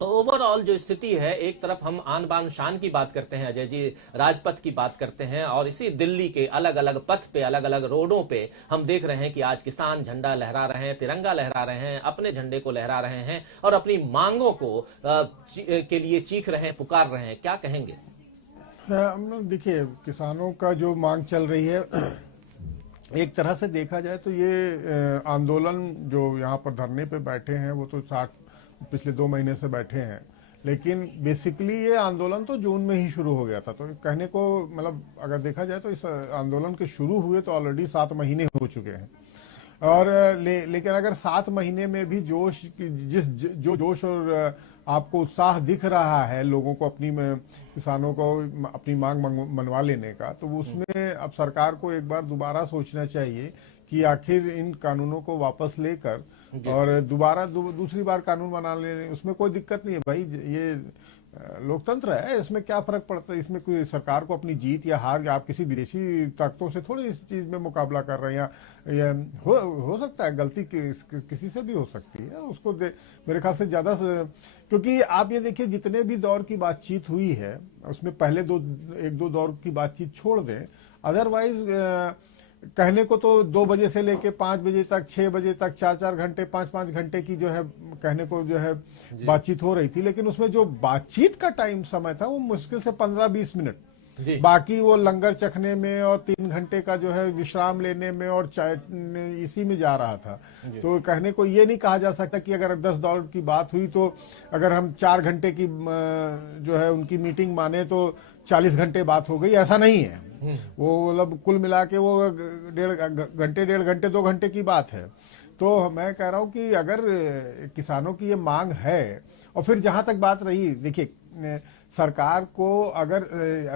तो ओवरऑल जो स्थिति है, एक तरफ हम आन बान शान की बात करते हैं अजय जी, राजपथ की बात करते हैं, और इसी दिल्ली के अलग अलग पथ पे, अलग अलग रोडों पे हम देख रहे हैं कि आज किसान झंडा लहरा रहे हैं, तिरंगा लहरा रहे हैं, अपने झंडे को लहरा रहे हैं, और अपनी मांगों को के लिए चीख रहे हैं, पुकार रहे हैं। क्या कहेंगे? देखिए, किसानों का जो मांग चल रही है, एक तरह से देखा जाए तो ये आंदोलन जो यहाँ पर धरने पे बैठे हैं वो तो पिछले 2 महीने से बैठे हैं, लेकिन बेसिकली ये आंदोलन तो जून में ही शुरू हो गया था। तो कहने को मतलब अगर देखा जाए तो इस आंदोलन के शुरू हुए तो ऑलरेडी 7 महीने हो चुके हैं, और लेकिन अगर 7 महीने में भी जो जोश और आपको उत्साह दिख रहा है लोगों को, किसानों को अपनी मांग मनवा लेने का, तो उसमें अब सरकार को एक बार दोबारा सोचना चाहिए कि आखिर इन कानूनों को वापस लेकर और दोबारा दूसरी बार कानून बना लेने, उसमें कोई दिक्कत नहीं है भाई। ये लोकतंत्र है, इसमें क्या फर्क पड़ता है? इसमें कोई सरकार को अपनी जीत या हार, या आप किसी विदेशी ताकतों से थोड़ी इस चीज में मुकाबला कर रहे हैं, या हो सकता है गलती किसी से भी हो सकती है, उसको मेरे ख्याल से ज्यादा क्योंकि आप ये देखिए जितने भी दौर की बातचीत हुई है उसमें पहले एक दो दौर की बातचीत छोड़ दें, अदरवाइज कहने को तो 2 बजे से लेके 5 बजे तक, 6 बजे तक 4-4 घंटे, 5-5 घंटे की जो है कहने को जो है बातचीत हो रही थी, लेकिन उसमें जो बातचीत का टाइम समय था वो मुश्किल से 15-20 मिनट, बाकी वो लंगर चखने में और 3 घंटे का जो है विश्राम लेने में और चाय इसी में जा रहा था। तो कहने को ये नहीं कहा जा सकता कि अगर 10 दौर की बात हुई तो अगर हम 4 घंटे की जो है उनकी मीटिंग माने तो 40 घंटे बात हो गई, ऐसा नहीं है। वो मतलब कुल मिला के वो 1.5 घंटे 2 घंटे की बात है। तो मैं कह रहा हूं कि अगर किसानों की ये मांग है, और फिर जहां तक बात रही, देखिए सरकार को अगर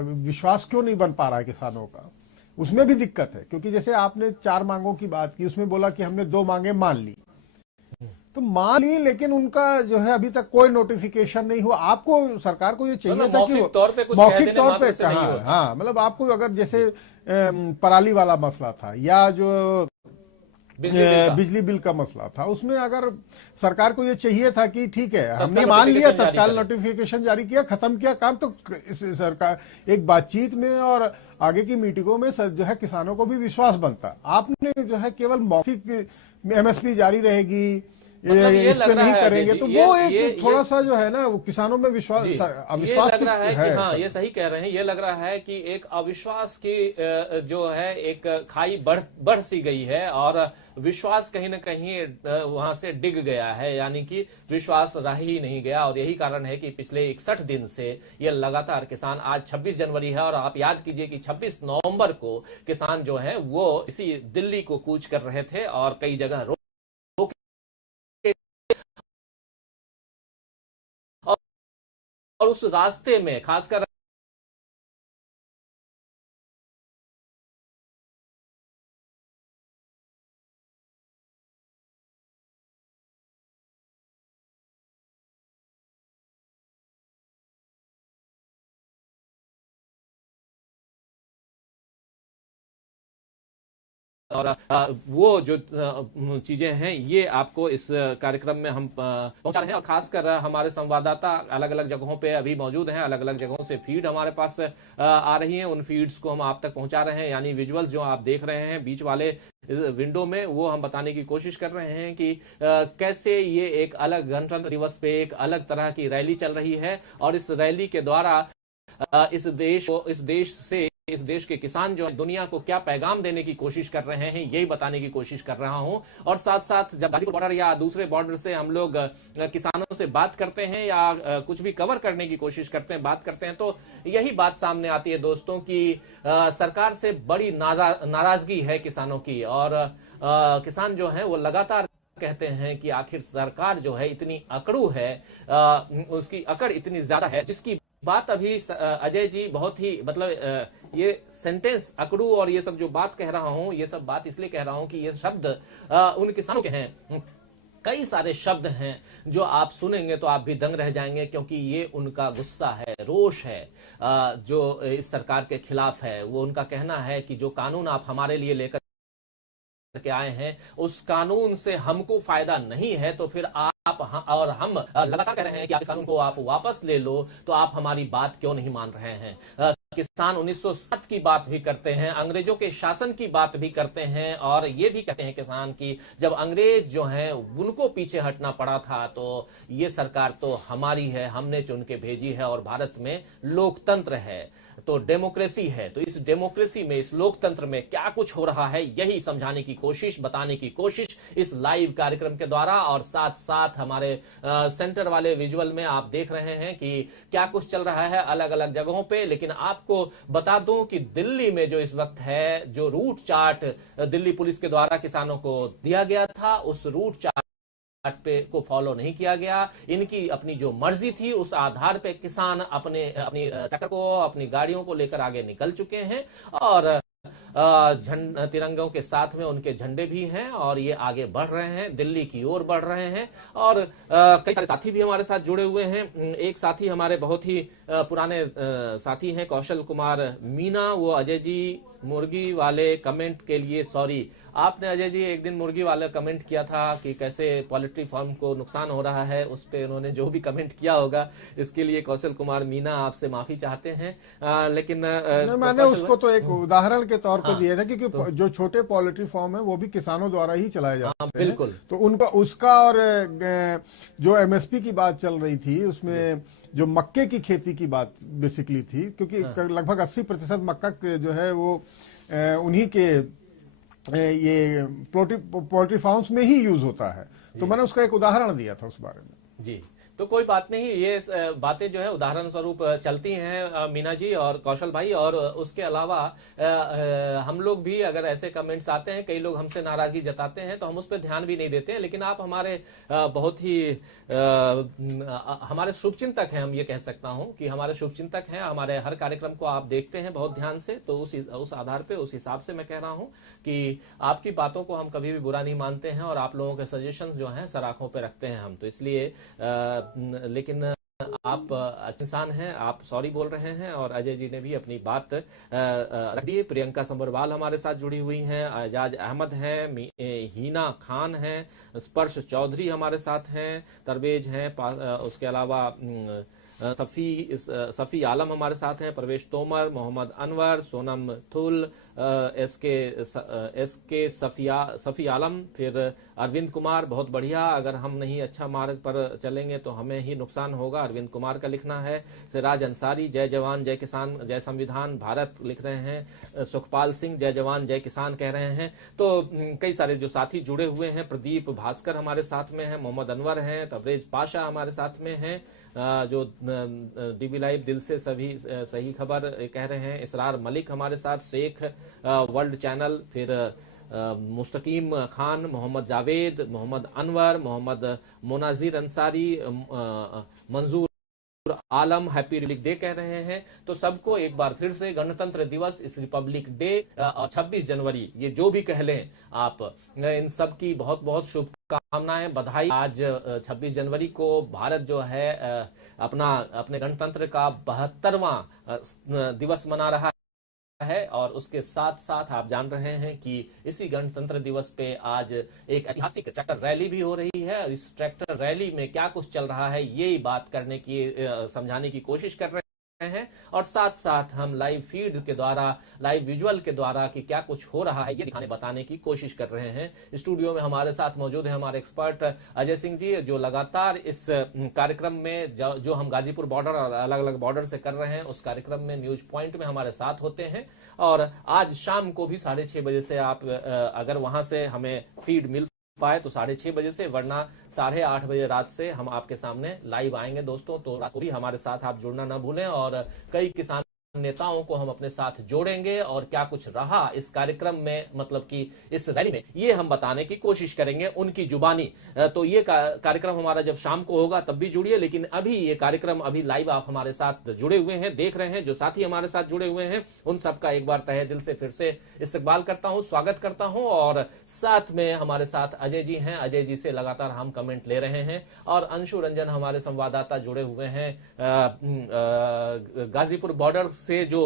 विश्वास क्यों नहीं बन पा रहा है किसानों का, उसमें भी दिक्कत है। क्योंकि जैसे आपने 4 मांगों की बात की, उसमें बोला कि हमने 2 मांगे मान ली, तो मान ली, लेकिन उनका जो है अभी तक कोई नोटिफिकेशन नहीं हुआ। आपको सरकार को ये चाहिए था कि मौखिक तौर पे कहा, हाँ मतलब आपको अगर जैसे पराली वाला मसला था या जो बिजली बिल का मसला था, उसमें अगर सरकार को ये चाहिए था कि ठीक है हमने मान लिया, तत्काल नोटिफिकेशन जारी किया, खत्म किया काम, तो सरकार एक बातचीत में और आगे की मीटिंगों में जो है किसानों को भी विश्वास बनता। आपने जो है केवल मौखिक एमएसपी जारी रहेगी, इस पे नहीं करेंगे, तो वो एक थोड़ा सा जो है ना वो किसानों में अविश्वास लग रहा है कि हाँ, ये सही कह रहे हैं। ये लग रहा है कि एक अविश्वास की जो है एक खाई बढ़ सी गई है, और विश्वास कहीं ना कहीं वहां से डिग गया है, यानी कि विश्वास रह ही नहीं गया। और यही कारण है कि पिछले 61 दिन से ये लगातार किसान, आज 26 जनवरी है, और आप याद कीजिए कि 26 नवंबर को किसान जो है वो इसी दिल्ली को कूच कर रहे थे, और कई जगह और उस रास्ते में खासकर और वो जो चीजें हैं ये आपको इस कार्यक्रम में हम पहुंचा रहे हैं। और खासकर हमारे संवाददाता अलग अलग जगहों पे अभी मौजूद हैं, अलग अलग जगहों से फीड हमारे पास आ रही हैं, उन फीड्स को हम आप तक पहुंचा रहे हैं। यानी विजुअल्स जो आप देख रहे हैं बीच वाले विंडो में, वो हम बताने की कोशिश कर रहे हैं कि कैसे ये एक अलग गणतंत्र दिवस पे एक अलग तरह की रैली चल रही है। और इस रैली के द्वारा इस देश के किसान जो दुनिया को क्या पैगाम देने की कोशिश कर रहे हैं, यही बताने की कोशिश कर रहा हूं। और साथ साथ जब गाजीपुर बॉर्डर या दूसरे बॉर्डर से हम लोग किसानों से बात करते हैं या कुछ भी कवर करने की कोशिश करते हैं, बात करते हैं, तो यही बात सामने आती है दोस्तों कि सरकार से बड़ी नाराजगी है किसानों की। और किसान जो है वो लगातार कहते हैं कि आखिर सरकार जो है इतनी अकड़ू है, उसकी अकड़ इतनी ज्यादा है, जिसकी बात अभी अजय जी बहुत ही मतलब ये सेंटेंस अकड़ू और ये सब जो बात कह रहा हूं, ये सब बात इसलिए कह रहा हूं कि ये शब्द उन किसानों के हैं। कई सारे शब्द हैं जो आप सुनेंगे तो आप भी दंग रह जाएंगे, क्योंकि ये उनका गुस्सा है, रोष है जो इस सरकार के खिलाफ है। वो उनका कहना है कि जो कानून आप हमारे लिए लेकर के आए हैं उस कानून से हमको फायदा नहीं है, तो फिर आप और हम लगातार कह रहे हैं कि आप इस कानून को आप वापस ले लो, तो आप हमारी बात क्यों नहीं मान रहे हैं। किसान 1907 की बात भी करते हैं, अंग्रेजों के शासन की बात भी करते हैं, और ये भी कहते हैं किसान की जब अंग्रेज जो हैं उनको पीछे हटना पड़ा था तो ये सरकार तो हमारी है, हमने चुन के भेजी है, और भारत में लोकतंत्र है, तो डेमोक्रेसी है। तो इस डेमोक्रेसी में, इस लोकतंत्र में क्या कुछ हो रहा है, यही समझाने की कोशिश, बताने की कोशिश इस लाइव कार्यक्रम के द्वारा। और साथ साथ हमारे सेंटर वाले विजुअल में आप देख रहे हैं कि क्या कुछ चल रहा है अलग अलग जगहों पे। लेकिन आपको बता दूं कि दिल्ली में जो इस वक्त है, जो रूट चार्ट दिल्ली पुलिस के द्वारा किसानों को दिया गया था, उस रूट चार्ट पे को फॉलो नहीं किया गया। इनकी अपनी जो मर्जी थी उस आधार पे किसान अपनी ट्रैक्टर को, अपनी गाड़ियों को लेकर आगे निकल चुके हैं, और तिरंगों के साथ में उनके झंडे भी हैं, और ये आगे बढ़ रहे हैं, दिल्ली की ओर बढ़ रहे हैं। और कई सारे साथी भी हमारे साथ जुड़े हुए हैं। एक साथी हमारे बहुत ही पुराने साथी हैं, कौशल कुमार मीना। वो अजय जी मुर्गी वाले कमेंट के लिए सॉरी। आपने अजय जी एक दिन मुर्गी वाला कमेंट किया था कि कैसे पोल्ट्री फार्म को नुकसान हो रहा है, उस पे उन्होंने जो भी कमेंट किया होगा, इसके लिए कौशल कुमार मीना आपसे माफी चाहते हैं। लेकिन मैंने उसको तो एक उदाहरण के तौर पर दिया था, क्योंकि जो छोटे पोल्ट्री फार्म है वो भी किसानों द्वारा ही चलाए जाते हैं। बिल्कुल। तो उनका उसका और जो एमएसपी की बात चल रही थी उसमें जो मक्के की खेती की बात बेसिकली थी, क्योंकि लगभग 80% मक्का जो है वो उन्हीं के ये पोल्ट्री फार्म्स में ही यूज होता है। तो मैंने उसका एक उदाहरण दिया था उस बारे में। जी, तो कोई बात नहीं, ये बातें जो है उदाहरण स्वरूप चलती हैं मीना जी और कौशल भाई। और उसके अलावा हम लोग भी अगर ऐसे कमेंट्स आते हैं, कई लोग हमसे नाराजगी जताते हैं, तो हम उस पर ध्यान भी नहीं देते हैं। लेकिन आप हमारे बहुत ही हमारे शुभचिंतक हैं, हम ये कह सकता हूं कि हमारे शुभचिंतक हैं। हमारे हर कार्यक्रम को आप देखते हैं बहुत ध्यान से, तो उस आधार पे, उस हिसाब से मैं कह रहा हूं कि आपकी बातों को हम कभी भी बुरा नहीं मानते हैं, और आप लोगों के सजेशंस जो हैं सर आंखों पे रखते हैं हम। तो इसलिए लेकिन आप इंसान हैं, आप सॉरी बोल रहे हैं, और अजय जी ने भी अपनी बात रख दी। प्रियंका संबरवाल हमारे साथ जुड़ी हुई हैं, एजाज अहमद हैं, हीना खान हैं, स्पर्श चौधरी हमारे साथ हैं, तरवेज हैं, उसके अलावा सफी आलम हमारे साथ हैं, प्रवेश तोमर, मोहम्मद अनवर, सोनम थुल, एसके सफी आलम, फिर अरविंद कुमार। बहुत बढ़िया, अगर हम नहीं अच्छा मार्ग पर चलेंगे तो हमें ही नुकसान होगा, अरविंद कुमार का लिखना है। सिराज अंसारी, जय जवान जय किसान जय संविधान भारत लिख रहे हैं। सुखपाल सिंह, जय जवान जय किसान कह रहे हैं। तो कई सारे जो साथी जुड़े हुए हैं, प्रदीप भास्कर हमारे साथ में है, मोहम्मद अनवर हैं, तबरेज पाशा हमारे साथ में हैं, जो डीबी लाइव दिल से सभी सही खबर कह रहे हैं। इसरार मलिक हमारे साथ, शेख वर्ल्ड चैनल, फिर मुस्तकीम खान, मोहम्मद जावेद, मोहम्मद अनवर, मोहम्मद मोनाजिर अंसारी, मंजूर आलम हैप्पी रिपब्लिक डे कह रहे हैं। तो सबको एक बार फिर से गणतंत्र दिवस, इस रिपब्लिक डे और 26 जनवरी, ये जो भी कह लें आप, इन सब की बहुत बहुत शुभकामनाएं, बधाई। आज 26 जनवरी को भारत जो है अपने गणतंत्र का 72वां दिवस मना रहा है। और उसके साथ साथ आप जान रहे हैं कि इसी गणतंत्र दिवस पे आज एक ऐतिहासिक ट्रैक्टर रैली भी हो रही है। इस ट्रैक्टर रैली में क्या कुछ चल रहा है यही बात करने की समझाने की कोशिश कर रहे हैं। और साथ साथ हम लाइव फीड के द्वारा, लाइव विजुअल के द्वारा कि क्या कुछ हो रहा है ये दिखाने बताने की कोशिश कर रहे हैं। स्टूडियो में हमारे साथ मौजूद है हमारे एक्सपर्ट अजय सिंह जी, जो लगातार इस कार्यक्रम में जो हम गाजीपुर बॉर्डर और अलग अलग बॉर्डर से कर रहे हैं उस कार्यक्रम में न्यूज पॉइंट में हमारे साथ होते हैं। और आज शाम को भी 6:30 बजे से आप अगर वहां से हमें फीड मिल पाए तो 6:30 बजे से, वरना 8:30 बजे रात से हम आपके सामने लाइव आएंगे दोस्तों। तो रात को भी हमारे साथ आप जुड़ना ना भूलें। और कई किसान नेताओं को हम अपने साथ जोड़ेंगे और क्या कुछ रहा इस कार्यक्रम में, मतलब कि इस रैली में, ये हम बताने की कोशिश करेंगे उनकी जुबानी। तो ये कार्यक्रम हमारा जब शाम को होगा तब भी जुड़िए, लेकिन अभी ये कार्यक्रम अभी लाइव आप हमारे साथ जुड़े हुए हैं, देख रहे हैं। जो साथी हमारे साथ जुड़े हुए हैं उन सबका एक बार तहे दिल से फिर से इस्तकबाल करता हूं, स्वागत करता हूं। और साथ में हमारे साथ अजय जी हैं, अजय जी से लगातार हम कमेंट ले रहे हैं। और अंशु रंजन हमारे संवाददाता जुड़े हुए हैं गाजीपुर बॉर्डर से जो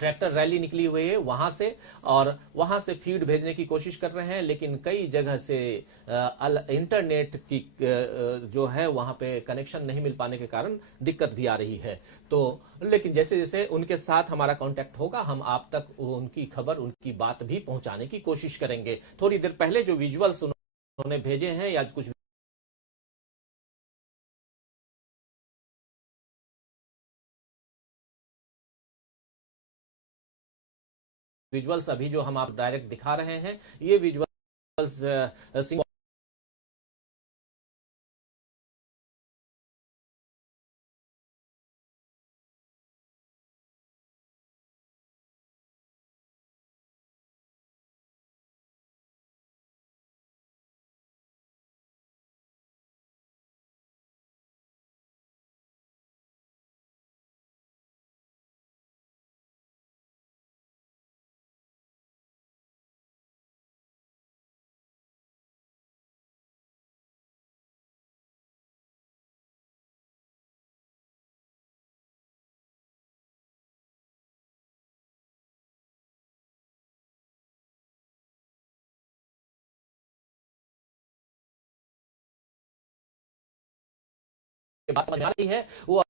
ट्रैक्टर रैली निकली हुई है वहां से, और वहां से फीड भेजने की कोशिश कर रहे हैं। लेकिन कई जगह से इंटरनेट की जो है वहां पे कनेक्शन नहीं मिल पाने के कारण दिक्कत भी आ रही है। तो लेकिन जैसे जैसे उनके साथ हमारा कांटेक्ट होगा हम आप तक उनकी खबर, उनकी बात भी पहुंचाने की कोशिश करेंगे। थोड़ी देर पहले जो विजुअल्स उन्होंने भेजे हैं या कुछ विजुअल्स अभी जो हम आप डायरेक्ट दिखा रहे हैं, ये विजुअल्स बात समझ में आ रही है। वो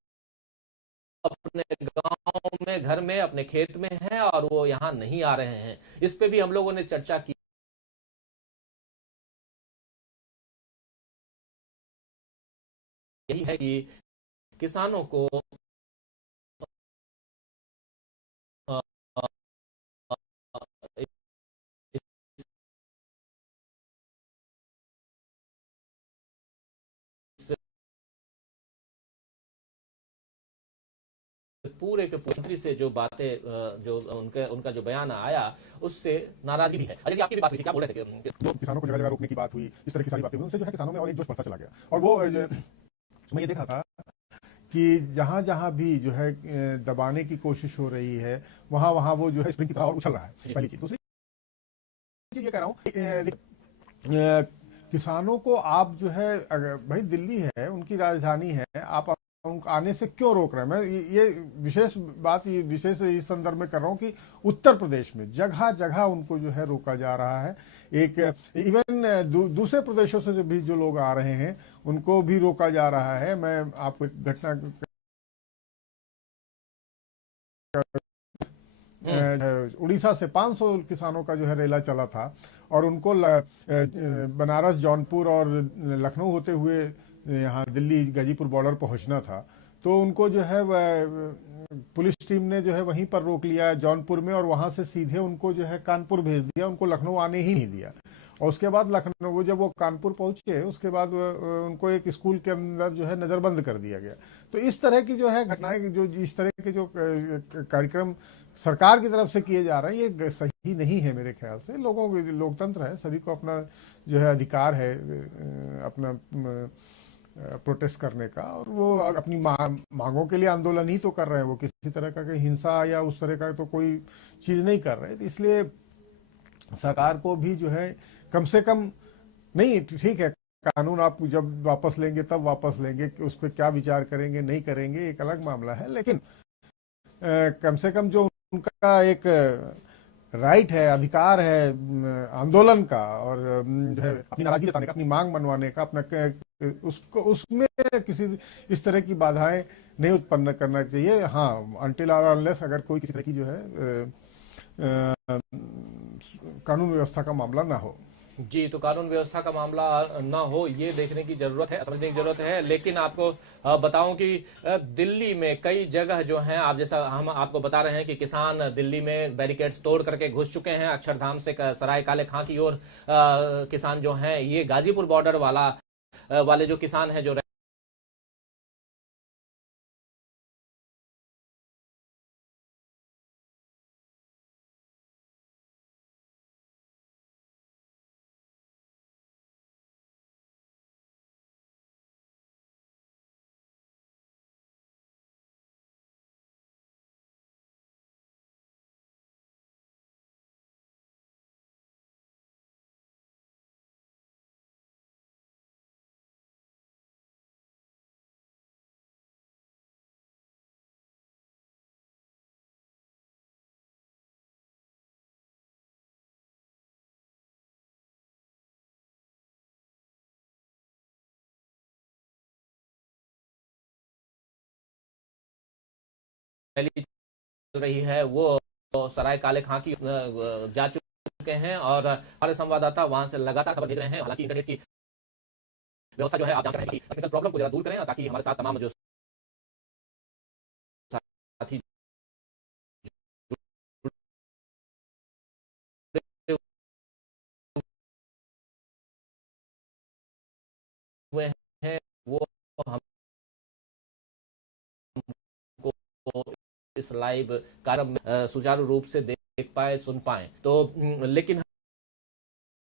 अपने गांव में, घर में, अपने खेत में है और वो यहाँ नहीं आ रहे हैं। इस पे भी हम लोगों ने चर्चा की। यही है कि किसानों को पूरे के मंत्री से जो बातें, जो उनका जो बयान आया उससे नाराजगी भी है। अजय जी, आपकी भी बात हुई थी, क्या बोल रहे थे? जो किसानों को जगह जगह रोकने की बात हुई, इस तरह की सारी बातें हुई, उनसे जो है किसानों में और एक जोश बढ़ता चला गया। और वो मैं ये देख रहा था कि जहां जहां भी जो है दबाने की कोशिश हो रही है वहां वहां वो जो है स्प्रिंग की तरह और उछल रहा है। पहली चीज। दूसरी चीज ये कह रहा हूं, किसानों को आप जो है, भाई दिल्ली है, उनकी राजधानी है, आप आने से क्यों रोक रहे हैं? मैं ये विशेष बात, ये विशेष इस संदर्भ में कर रहा हूं कि उत्तर प्रदेश में जगह जगह उनको जो है रोका जा रहा है। एक इवन दूसरे प्रदेशों से भी जो लोग आ रहे हैं उनको भी रोका जा रहा है। मैं आपको एक घटना, उड़ीसा से 500 किसानों का जो है रेला चला था और उनको बनारस, जौनपुर और लखनऊ होते हुए यहाँ दिल्ली गाजीपुर बॉर्डर पहुंचना था। तो उनको जो है पुलिस टीम ने जो है वहीं पर रोक लिया जौनपुर में, और वहां से सीधे उनको जो है कानपुर भेज दिया, उनको लखनऊ आने ही नहीं दिया। और उसके बाद लखनऊ, जब वो कानपुर पहुंचे उसके बाद उनको एक स्कूल के अंदर जो है नजरबंद कर दिया गया। तो इस तरह की जो है घटनाएं, जो इस तरह के जो कार्यक्रम सरकार की तरफ से किए जा रहे हैं, ये सही नहीं है मेरे ख्याल से। लोगों को, लोकतंत्र है, सभी को अपना जो है अधिकार है अपना प्रोटेस्ट करने का, और वो अपनी मांगों के लिए आंदोलन ही तो कर रहे हैं। वो किसी तरह का हिंसा या उस तरह का तो कोई चीज नहीं कर रहे। तो इसलिए सरकार को भी जो है कम से कम, नहीं ठीक है, कानून आप जब वापस लेंगे तब वापस लेंगे, उस पर क्या विचार करेंगे नहीं करेंगे एक अलग मामला है, लेकिन कम से कम जो उनका एक राइट है, अधिकार है आंदोलन का, और जो है अपनी नाराजगी जताने का, अपनी मांग मनवाने का, अपना उसको उसमें किसी इस तरह की बाधाएं नहीं उत्पन्न करना चाहिए। हाँ, अनटिल और अनलेस अगर कोई किसी तरह की जो है कानून व्यवस्था का मामला ना हो। जी, तो कानून व्यवस्था का मामला ना हो ये देखने की जरूरत है, समझने की जरूरत है। लेकिन आपको बताऊं कि दिल्ली में कई जगह जो हैं, आप जैसा हम आपको बता रहे हैं कि किसान दिल्ली में बैरिकेड्स तोड़ करके घुस चुके हैं। अक्षरधाम से सराय काले खां की ओर किसान जो हैं, ये गाजीपुर बॉर्डर वाले जो किसान हैं जो रैली चल रही है वो सराय काले खां की जा चुके हैं, और हमारे संवाददाता वहां से लगातार खबर भेज रहे हैं। हालांकि इंटरनेट की व्यवस्था जो है, आप जानते हैं कि टेक्निकल प्रॉब्लम को जरा दूर करें ताकि हमारे साथ तमाम जो साथी हुए हैं वो हमको इस लाइव कार्यक्रम में सुचारू रूप से देख पाए, सुन पाए। तो लेकिन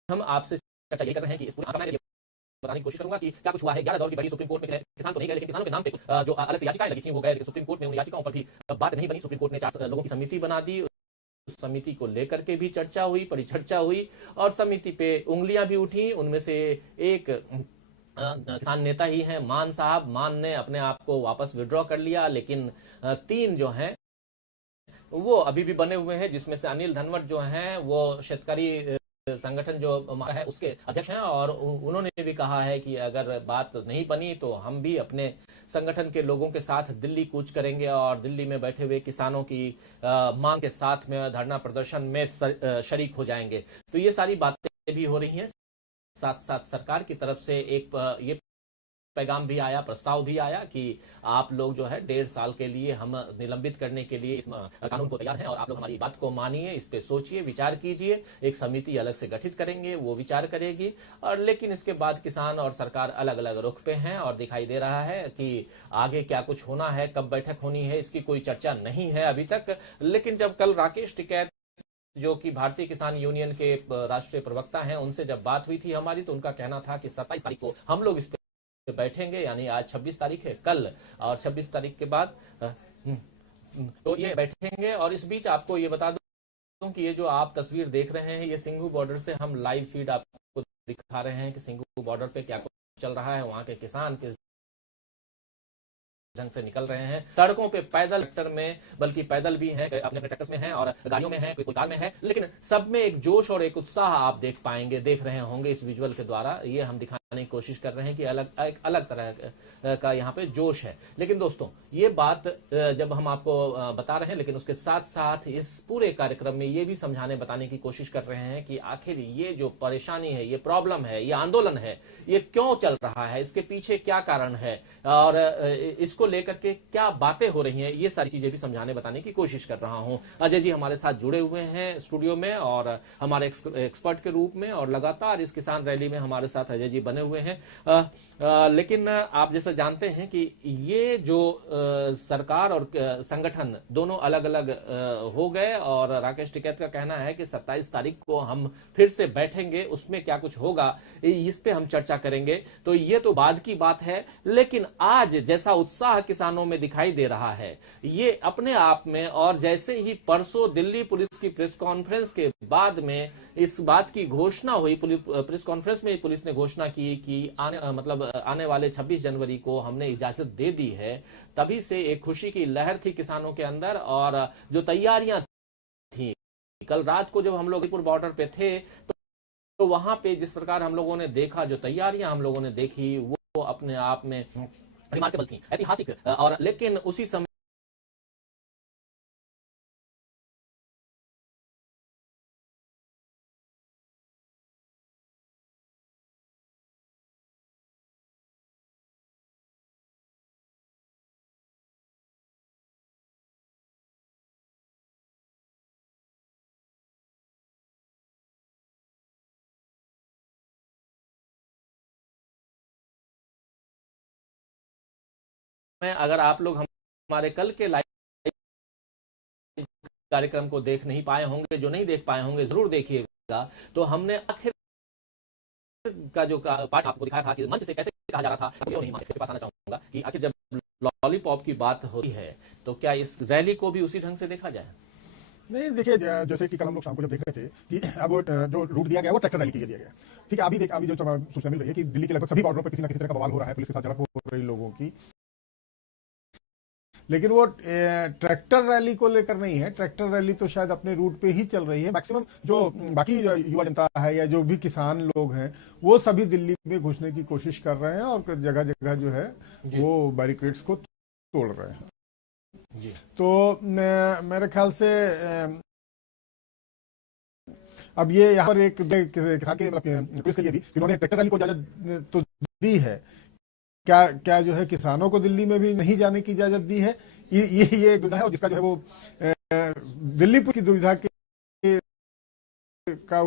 हम आपसे चर्चा ये कर रहे हैं कि इस पूरे बताने की कोशिश करूंगा कि क्या कुछ हुआ है। 11 दौर की बड़ी सुप्रीम कोर्ट में किसान तो नहीं गए, लेकिन किसानों के नाम पे जो अलग से याचिकाएं लगी थी वो गए सुप्रीम कोर्ट में। उन याचिकाओं पर भी बात नहीं बनी। सुप्रीम कोर्ट ने 4 लोगों की समिति बना दी। उस समिति को लेकर के भी चर्चा हुई, परिचर्चा हुई, और समिति पे उंगलियां भी उठी। उनमें से एक किसान नेता ही हैं मान साहब। मान ने अपने आप को वापस विड्रॉ कर लिया, लेकिन 3 जो हैं वो अभी भी बने हुए हैं, जिसमें से अनिल धनवट जो हैं वो शेतकारी संगठन जो है उसके अध्यक्ष हैं, और उन्होंने भी कहा है कि अगर बात नहीं बनी तो हम भी अपने संगठन के लोगों के साथ दिल्ली कूच करेंगे और दिल्ली में बैठे हुए किसानों की मांग के साथ में धरना प्रदर्शन में शरीक हो जाएंगे। तो ये सारी बातें भी हो रही हैं। साथ साथ सरकार की तरफ से एक ये पैगाम भी आया, प्रस्ताव भी आया कि आप लोग जो है 1.5 साल के लिए हम निलंबित करने के लिए इस कानून को तैयार हैं, और आप लोग हमारी बात को मानिए, इस पे सोचिए, विचार कीजिए। एक समिति अलग से गठित करेंगे, वो विचार करेगी। और लेकिन इसके बाद किसान और सरकार अलग अलग रुख पे हैं, और दिखाई दे रहा है कि आगे क्या कुछ होना है, कब बैठक होनी है, इसकी कोई चर्चा नहीं है अभी तक। लेकिन जब कल राकेश टिकैत जो कि भारतीय किसान यूनियन के राष्ट्रीय प्रवक्ता हैं, उनसे जब बात हुई थी हमारी, तो उनका कहना था कि 27 तारीख को हम लोग इस पे बैठेंगे। यानी आज 26 तारीख है, कल और 26 तारीख के बाद तो ये बैठेंगे। और इस बीच आपको ये बता दूं कि ये जो आप तस्वीर देख रहे हैं, ये सिंघू बॉर्डर से हम लाइव फीड आपको दिखा रहे हैं कि सिंघू बॉर्डर पे क्या कुछ चल रहा है, वहां के किसान किस ढंग से निकल रहे हैं। सड़कों पे पैदल, ट्रैक्टर में, बल्कि पैदल भी हैं, अपने अपने ट्रैक्टर्स में हैं और गाड़ियों में हैं, कोई कार में है, लेकिन सब में एक जोश और एक उत्साह आप देख पाएंगे, देख रहे होंगे इस विजुअल के द्वारा। ये हम दिखाने की कोशिश कर रहे हैं कि एक अलग तरह का यहाँ पे जोश है। लेकिन दोस्तों, ये बात जब हम आपको बता रहे हैं, लेकिन उसके साथ साथ इस पूरे कार्यक्रम में ये भी समझाने बताने की कोशिश कर रहे हैं कि आखिर ये जो परेशानी है, ये प्रॉब्लम है, ये आंदोलन है, ये क्यों चल रहा है, इसके पीछे क्या कारण है, और इसको लेकर के क्या बातें हो रही हैं, ये सारी चीजें भी समझाने बताने की कोशिश कर रहा हूं। अजय जी हमारे साथ जुड़े हुए हैं स्टूडियो में और हमारे एक्सपर्ट के रूप में, और लगातार इस किसान रैली में हमारे साथ अजय जी बने हुए हैं। लेकिन आप जैसा जानते हैं कि ये जो सरकार और संगठन दोनों अलग अलग हो गए, और राकेश टिकैत का कहना है कि 27 तारीख को हम फिर से बैठेंगे, उसमें क्या कुछ होगा इस पे हम चर्चा करेंगे। तो ये तो बाद की बात है, लेकिन आज जैसा उत्साह किसानों में दिखाई दे रहा है, ये अपने आप में, और जैसे ही परसों दिल्ली पुलिस की प्रेस कॉन्फ्रेंस के बाद में इस बात की घोषणा हुई, प्रेस कॉन्फ्रेंस में पुलिस ने घोषणा की कि आने वाले 26 जनवरी को हमने इजाजत दे दी है, तभी से एक खुशी की लहर थी किसानों के अंदर, और जो तैयारियां थी। कल रात को जब हम लोग बॉर्डर पे थे तो वहां पे जिस प्रकार हम लोगों ने देखा, जो तैयारियां हम लोगों ने देखी, वो अपने आप में रिमार्केबल थी, ऐतिहासिक। और लेकिन उसी समय अगर आप लोग हमारे कल के लाइव कार्यक्रम को देख नहीं पाए होंगे, जो नहीं देख पाए होंगे जरूर देखिएगा। तो हमने आखिर का जो पार्ट आपको दिखाया था कि मंच से कैसे कहा जा रहा था, नहीं के पास आना चाहूंगा कि आखिर जब लॉलीपॉप की बात होती है तो क्या इस रैली को भी उसी ढंग से देखा जाए? नहीं, देखिए, जैसे कि कल हम लोग शाम को जब देख रहे थे कि अब जो रूट दिया गया वो ट्रैक्टर रैली के लिए दिया गया। ठीक है, अभी जो सूचना मिल रही है कि दिल्ली के लगभग सभी बॉर्डरों पर किसी न किसी तरह का बवाल हो रहा है, पुलिस के साथ झड़प हो रही लोगों की, लेकिन वो ट्रैक्टर रैली को लेकर नहीं है। ट्रैक्टर रैली तो शायद अपने रूट पे ही चल रही है। मैक्सिमम जो बाकी युवा जनता है या जो भी किसान लोग हैं वो सभी दिल्ली में घुसने की कोशिश कर रहे हैं और जगह जगह जो है वो बैरिकेड्स को तोड़ रहे हैं जी। तो मेरे ख्याल से अब ये यहाँ पर एक किसान के पुलिस के लिए भी इन्होंने ट्रैक्टर रैली को इजाजत तो दी है, क्या जो है किसानों को दिल्ली में भी नहीं जाने की इजाजत दी है। ये दुविधा है, और जिसका जो है वो दिल्ली की दुविधा का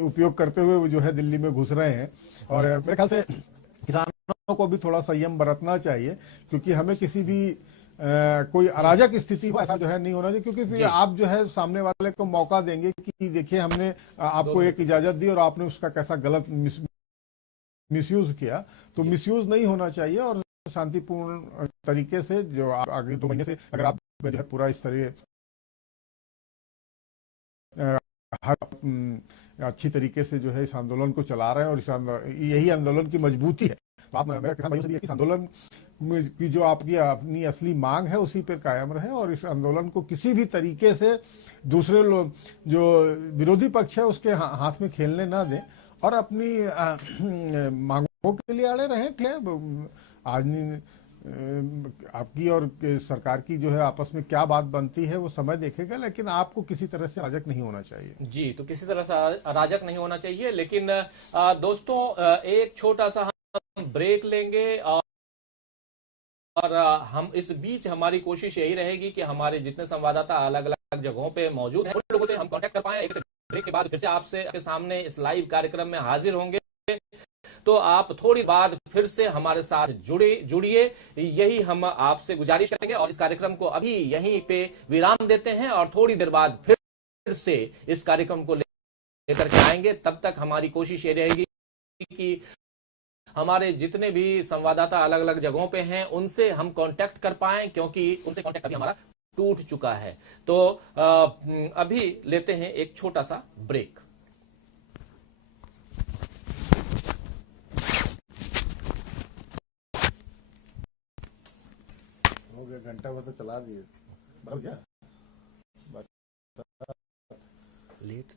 उपयोग करते हुए वो जो है दिल्ली में घुस रहे हैं। और मेरे ख्याल से किसानों को भी थोड़ा संयम बरतना चाहिए, क्योंकि हमें किसी भी कोई अराजक स्थिति हो ऐसा जो है नहीं होना चाहिए, क्योंकि फिर आप जो है सामने वाले को मौका देंगे कि देखिए हमने आपको एक इजाजत दी और आपने उसका कैसा गलत मिसयूज किया। तो मिसयूज नहीं होना चाहिए और शांतिपूर्ण तरीके से जो आगे 2 महीने से अगर आप जो है पूरा इस तरह हर अच्छी तरीके से जो है इस आंदोलन को चला रहे हैं, और यही आंदोलन की मजबूती है। तो आप मेरा किसान भाइयों से भी है कि इस आंदोलन की जो आपकी अपनी असली मांग है उसी पर कायम रहे, और इस आंदोलन को किसी भी तरीके से दूसरे लोग जो विरोधी पक्ष है उसके हाथ में खेलने ना दें और अपनी मांगों के लिए अड़े रहें। ठीक है, आज आपकी और सरकार की जो है आपस में क्या बात बनती है वो समय देखेगा, लेकिन आपको किसी तरह से अराजक नहीं होना चाहिए। जी, तो किसी तरह से अराजक नहीं होना चाहिए। लेकिन दोस्तों, एक छोटा सा हम ब्रेक लेंगे और हम इस बीच हमारी कोशिश यही रहेगी कि हमारे जितने संवाददाता अलग अलग जगहों पे मौजूद हैं उन लोगों से हम कांटेक्ट कर पाए। एक ब्रेक के बाद फिर से आपसे के सामने इस लाइव कार्यक्रम में हाजिर होंगे, तो आप थोड़ी बाद फिर से हमारे साथ जुड़िए, यही हम आपसे गुजारिश करेंगे। और इस कार्यक्रम को अभी यहीं पे विराम देते हैं और थोड़ी देर बाद फिर से इस कार्यक्रम को लेकर के आएंगे। तब तक हमारी कोशिश ये रहेगी कि हमारे जितने भी संवाददाता अलग अलग जगहों पे हैं उनसे हम कांटेक्ट कर पाएं, क्योंकि उनसे कांटेक्ट अभी हमारा टूट चुका है। तो अभी लेते हैं एक छोटा सा ब्रेक। हो गया, घंटा भर तो चला दिए, क्या लेट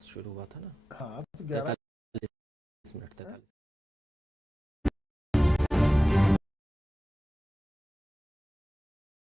शुरू हुआ था ना। हाँ, तो 11 मिनट 43